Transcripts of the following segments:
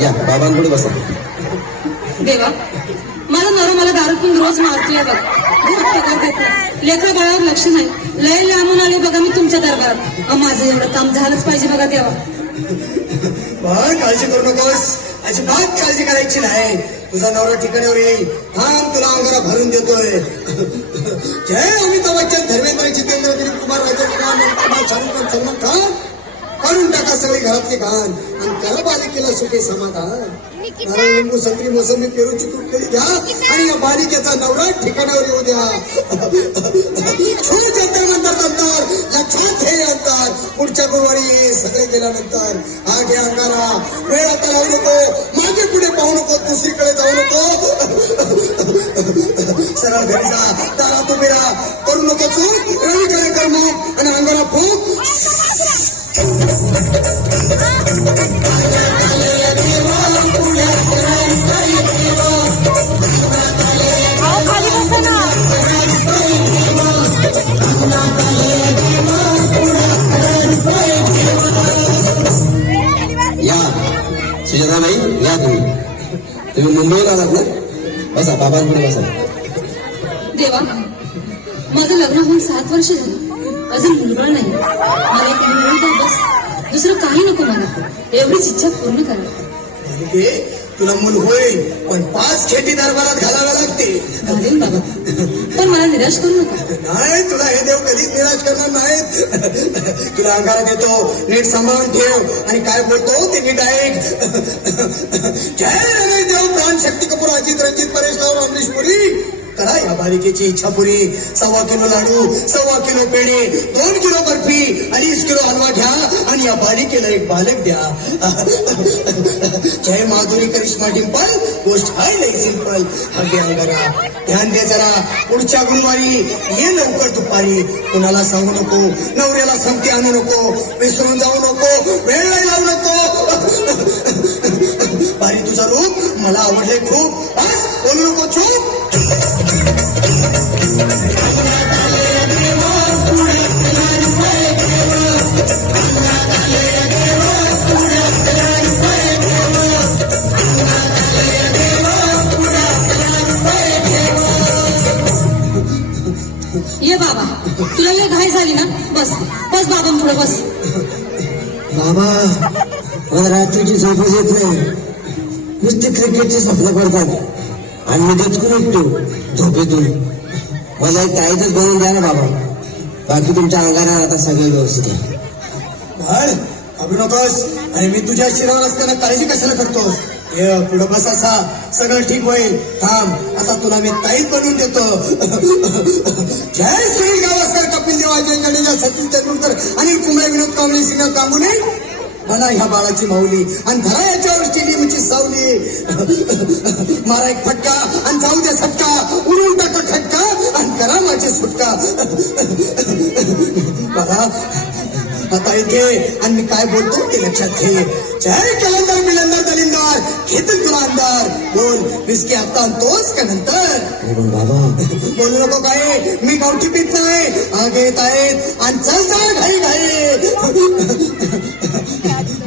या बाबांकडे बसा. देवा माझा नवरा मला दारू पिऊन रोज मारतोय बघ. लेकरं बाळावर लक्ष नाही. लय लांबून आले बघा मी तुमच्या दरबारात. माझं एवढं काम झालंच पाहिजे बघा देवा. पण काळजी करू नकोस. अजिबात काळजी करायची नाही. तुझा नवरा ठिकाणावर येईल. थांब तुला अंगारा भरून देतोय. सुखी समाधान. नारळ लिंबू संत्री मोसंबी पेरू चिकू केळी घ्या आणि या बालिकेचा नवरा ठिकाणावर येऊ द्या. म्हणतात लक्षात अंतर. पुढच्या गुरुवारी सगळे गेल्यानंतर हा घे अंगारा. वेळ आता लावू नको. मागे पुढे पाहू नको. दुसरीकडे जाऊ नको. सरळ घरी जा. दारात उभे राहा. सुजाताबाई या तुम्ही तुम्ही मुंबईला आलात ना बसा बाबांकडे बसा देवा माझं लग्न होऊन सात वर्ष झाली अजून मुलगा नाही मला एक मुलगा बस दुसरं काही नको मला एवढीच इच्छा पूर्ण करा तुला मूल होईल पण पाच खेटी दरबारात घालाव्या लागते बाबा पण मला निराश करू नका नाही तुला हे देव कधीच निराश करणार नाहीत तुला अंगारा देतो नीट सांभाळून ठेव आणि काय बोलतो ते नीट ऐक जय रमेश देव प्राण शक्ती कपूर अजित रंजित परेश राव अमरीश पुरी। करा या बालिकेची इच्छा पुरी. सव्वा किलो लाडू सव्वा किलो पेढे दोन किलो बर्फी अडीच किलो हलवा घ्या आणि या बालिकेला एक बालक द्या. जय माधुरी करिश्मा डिंपल गोष्ट आहे नाही सिंपल. हा घे ध्यान दे जरा. पुढच्या गुरुवारी ये लवकर दुपारी. कुणाला सांगू नको. नवऱ्याला संपती आणू नको. विसरून जाऊ नको. वेळ नाही लावू नको. मला आवडले खूप. बस बोलू नको चूप. ये बाबा तुला लय घाई झाली ना? बस बस बाबा पुढे बस. बाबा मला रात्रीची झोपच येत नाही. नुसते क्रिकेटचे स्वप्न पडतात आणि मी दचकून उठतो झोपेतून. मला एक ताईतच बनवून द्या ना बाबा. बाकी तुमच्या अंगाला आता सगळे व्यवस्थित आहे. नकोस. आणि मी तुझ्या शिरावर असताना काळजी कशाला करतोस? ये पुढं बस असा. सगळं ठीक होईल. थांब. आता तुला मी ताईत बनवून देतो. जय श्री गावस्कर कपिल देव अजय जडेजा सचिन तेंडुलकर अनिल कुंबळे विनोद कांबळे श्रीनाथ कांबुले. मला ह्या बाळाची माऊली आणि धरा याच्यावरची लिमची सावली. मारा एक फटका आणि जाऊ द्या सटका उडून टाका खटका आणि करा माझी सुटका. बघा आता इथे आणि मी काय बोलतो ते लक्षात घे. जय कलंदर मिलंदर दलिंदर. घेतील तुला अंदर बोल विस्की आता आणतोस का नंतर? बाबा. बोलू नको काय मी गावठी पीत नाही. आगे येत आहेत आणि चल जा घाई घाई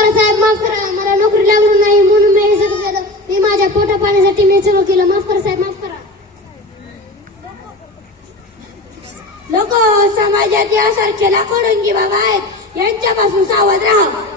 आणि साहेब माफ मला नोकरी लागून नाही म्हणून मी हे माझ्या पोटा पाण्यासाठी मी सगळं केलं. माफ साहेब माफ लोक समाजात यासारखे लाखो रंगी बाबा आहेत. यांच्यापासून सावध राहा.